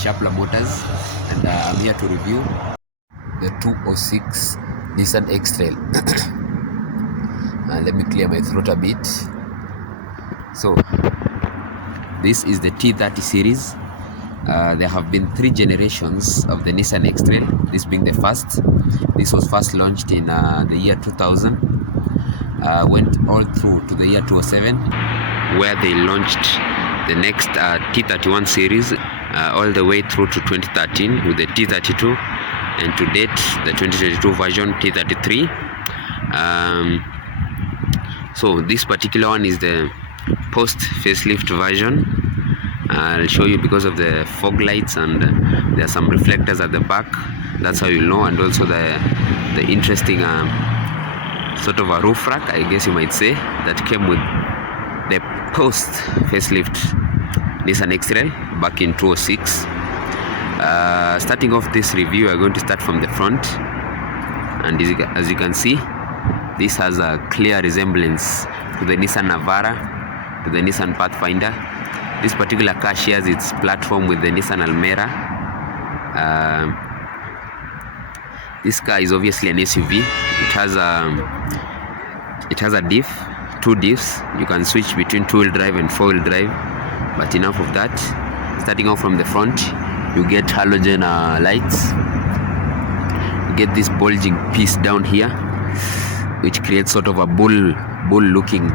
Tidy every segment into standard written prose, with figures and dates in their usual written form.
Shapla Motors, and I'm here to review the 206 Nissan Xtrail. Let me clear my throat a bit. So this is the T30 series. There have been 3 generations of the Nissan Xtrail, this being the first. This was first launched in the year 2000, went all through to the year 2007, where they launched the next T31 series all the way through to 2013 with the T32, and to date the 2022 version T33. So this particular one is the post facelift version. I'll show you because of the fog lights, and there are some reflectors at the back. That's how you know. And also the interesting sort of a roof rack, I guess you might say, that came with the post facelift Nissan Xtrail back in 2006. Starting off this review, we're going to start from the front, and as you can see, this has a clear resemblance to the Nissan Navara, to the Nissan Pathfinder. This particular car shares its platform with the Nissan Almera. This car is obviously an SUV. It has a diff, 2 diffs. You can switch between 2-wheel drive and 4-wheel drive, but enough of that. Starting off from the front, you get halogen lights. You get this bulging piece down here, which creates sort of a bull looking,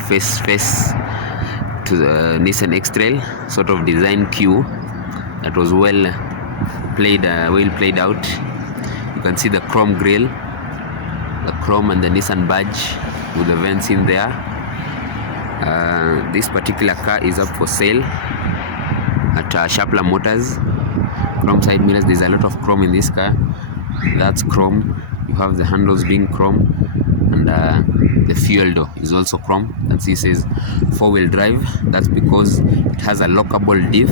face to the Nissan Xtrail sort of design cue that was well played out. You can see the chrome grille, the chrome and the Nissan badge with the vents in there. This particular car is up for sale at Shapla Motors. Chrome side mirrors. There's a lot of chrome in this car. That's chrome. You have the handles being chrome, and the fuel door is also chrome. That says 4-wheel drive. That's because it has a lockable diff,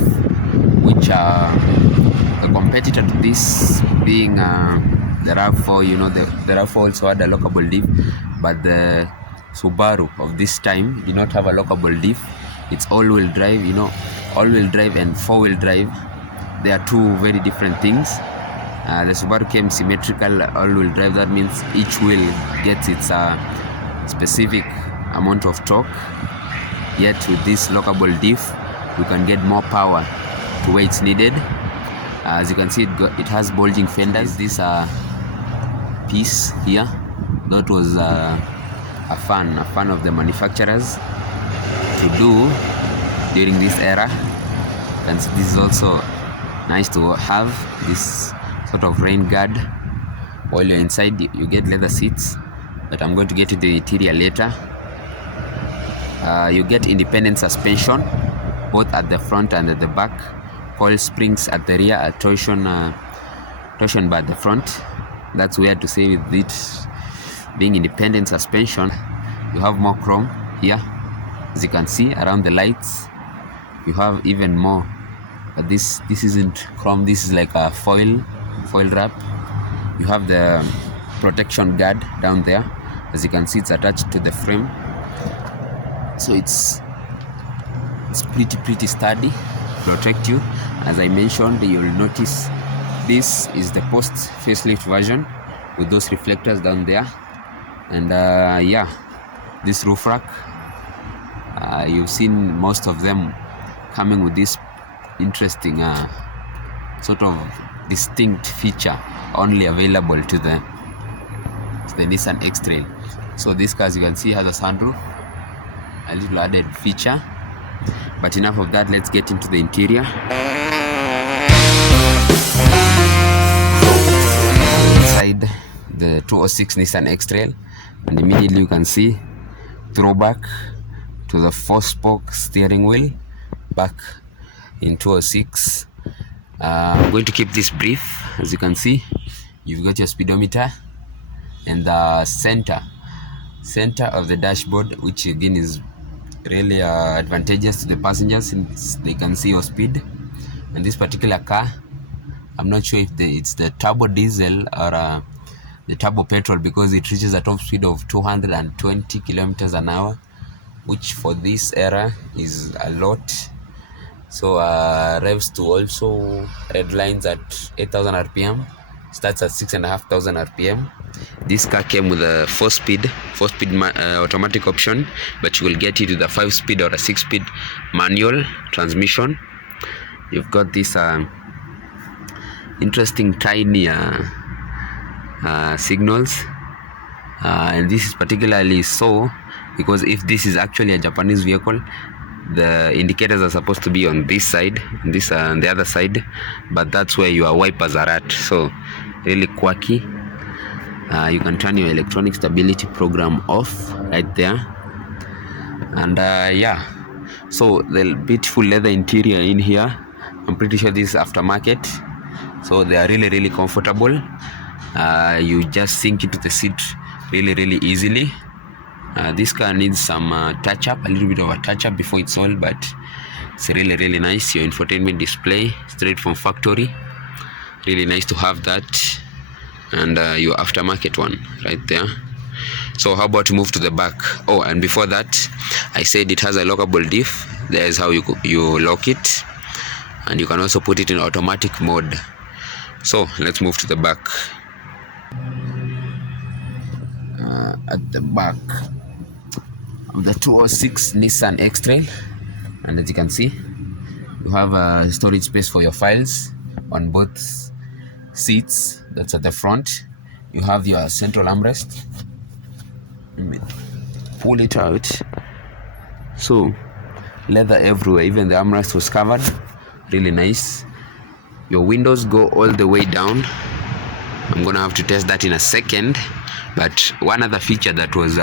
which the competitor to this being the RAV4. The RAV4 also had a lockable diff, but the Subaru of this time did not have a lockable diff. It's all-wheel drive. All-wheel drive and 4-wheel drive, they are 2 very different things. The Subaru came symmetrical all-wheel drive. That means each wheel gets its specific amount of torque. Yet with this lockable diff, you can get more power to where it's needed. As you can see, it has bulging fenders. This piece here, that was a fun of the manufacturers to do during this era. And so this is also nice to have, this sort of rain guard. While you're inside, you get leather seats, but I'm going to get to the interior later. You get independent suspension both at the front and at the back, coil springs at the rear, a torsion bar at the front. That's weird to say with it being independent suspension. You have more chrome here, as you can see around the lights. You have even more, but this isn't chrome. This is like a foil wrap. You have the protection guard down there. As you can see, it's attached to the frame, so it's pretty sturdy, protect you. As I mentioned, you'll notice this is the post facelift version with those reflectors down there. And this roof rack, you've seen most of them coming with this interesting sort of distinct feature only available to the Nissan Xtrail. So this car, as you can see, has a sunroof, a little added feature. But enough of that, let's get into the interior. Inside the 206 Nissan Xtrail, and immediately you can see throwback to the 4-spoke steering wheel back in 206. I'm going to keep this brief. As you can see, you've got your speedometer and the center of the dashboard, which again is really advantageous to the passengers since they can see your speed. And this particular car, I'm not sure if it's the turbo diesel or the turbo petrol, because it reaches a top speed of 220 kilometers an hour, which for this era is a lot. So revs to also red lines at 8,000 rpm, starts at 6,500 rpm. This car came with a 4-speed automatic option, but you will get it with a 5-speed or a 6-speed manual transmission. You've got this interesting tiny signals, and this is particularly so because if this is actually a Japanese vehicle, the indicators are supposed to be on this side, this on the other side, but that's where your wipers are at. So really quirky. You can turn your electronic stability program off right there, and yeah, so the beautiful leather interior in here, I'm pretty sure this is aftermarket, so they are really comfortable. You just sink into the seat really easily. This car needs some touch-up, a little bit of a touch-up before it's sold, but it's really nice. Your infotainment display straight from factory, really nice to have that, and your aftermarket one right there. So how about move to the back? Oh, and before that, I said it has a lockable diff. There's how you lock it, and you can also put it in automatic mode. So let's move to the back. At the back of the 206 Nissan Xtrail, and as you can see, you have a storage space for your files on both seats. That's at the front. You have your central armrest. Pull it out. So leather everywhere, even the armrest was covered. Really nice. Your windows go all the way down. I'm gonna have to test that in a second, but one other feature that was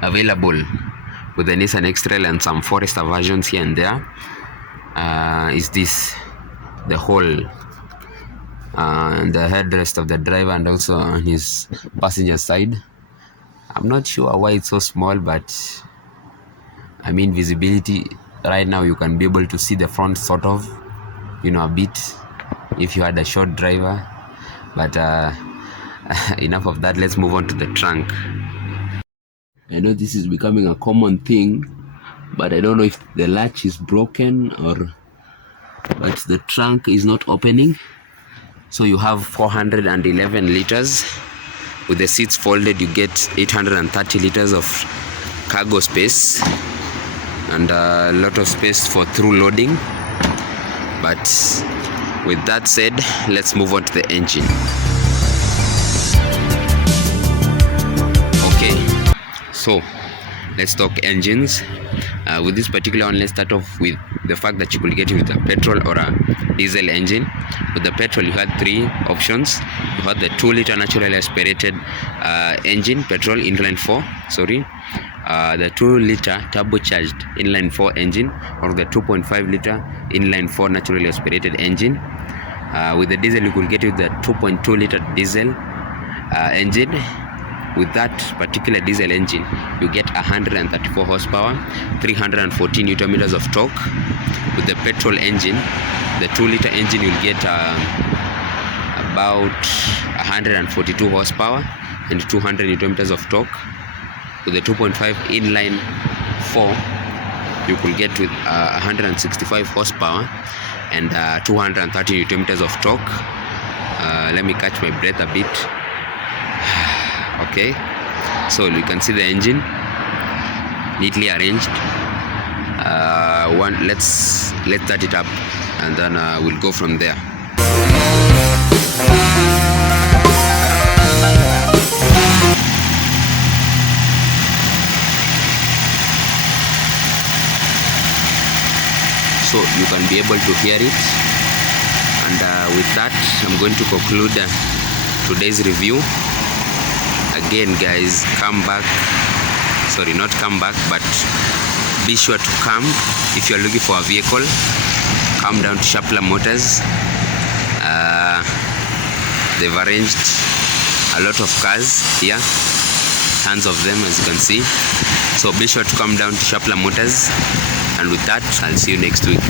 available with the Nissan Xtrail and some Forester versions here and there is this, the hole and the headrest of the driver, and also on his passenger side. I'm not sure why it's so small, but I mean visibility right now, you can be able to see the front sort of, a bit if you had a short driver, but enough of that. Let's move on to the trunk. I know this is becoming a common thing, but I don't know if the latch is broken but the trunk is not opening. So you have 411 liters. With the seats folded, you get 830 liters of cargo space and a lot of space for through loading. But with that said, let's move on to the engine. Okay, so let's talk engines. With this particular one, let's start off with the fact that you could get it with a petrol or a diesel engine. With the petrol, you had 3 options. You had the 2-liter naturally aspirated engine, petrol inline 4, the 2-liter turbocharged inline 4 engine, or the 2.5-liter inline 4 naturally aspirated engine. With the diesel, you could get it with the 2.2-liter diesel engine. With that particular diesel engine, you get 134 horsepower, 314 Newton meters of torque. With the petrol engine, the 2-liter engine, you'll get about 142 horsepower and 200 Newton meters of torque. With the 2.5 inline 4, you could get with 165 horsepower and 230 Newton meters of torque. Let me catch my breath a bit. Okay, so you can see the engine neatly arranged. Let's start it up, and then we'll go from there. So you can be able to hear it, and with that, I'm going to conclude today's review. Again, guys, but be sure to come. If you're looking for a vehicle, come down to Shapla Motors. They've arranged a lot of cars here, tons of them, as you can see. So be sure to come down to Shapla Motors, and with that, I'll see you next week.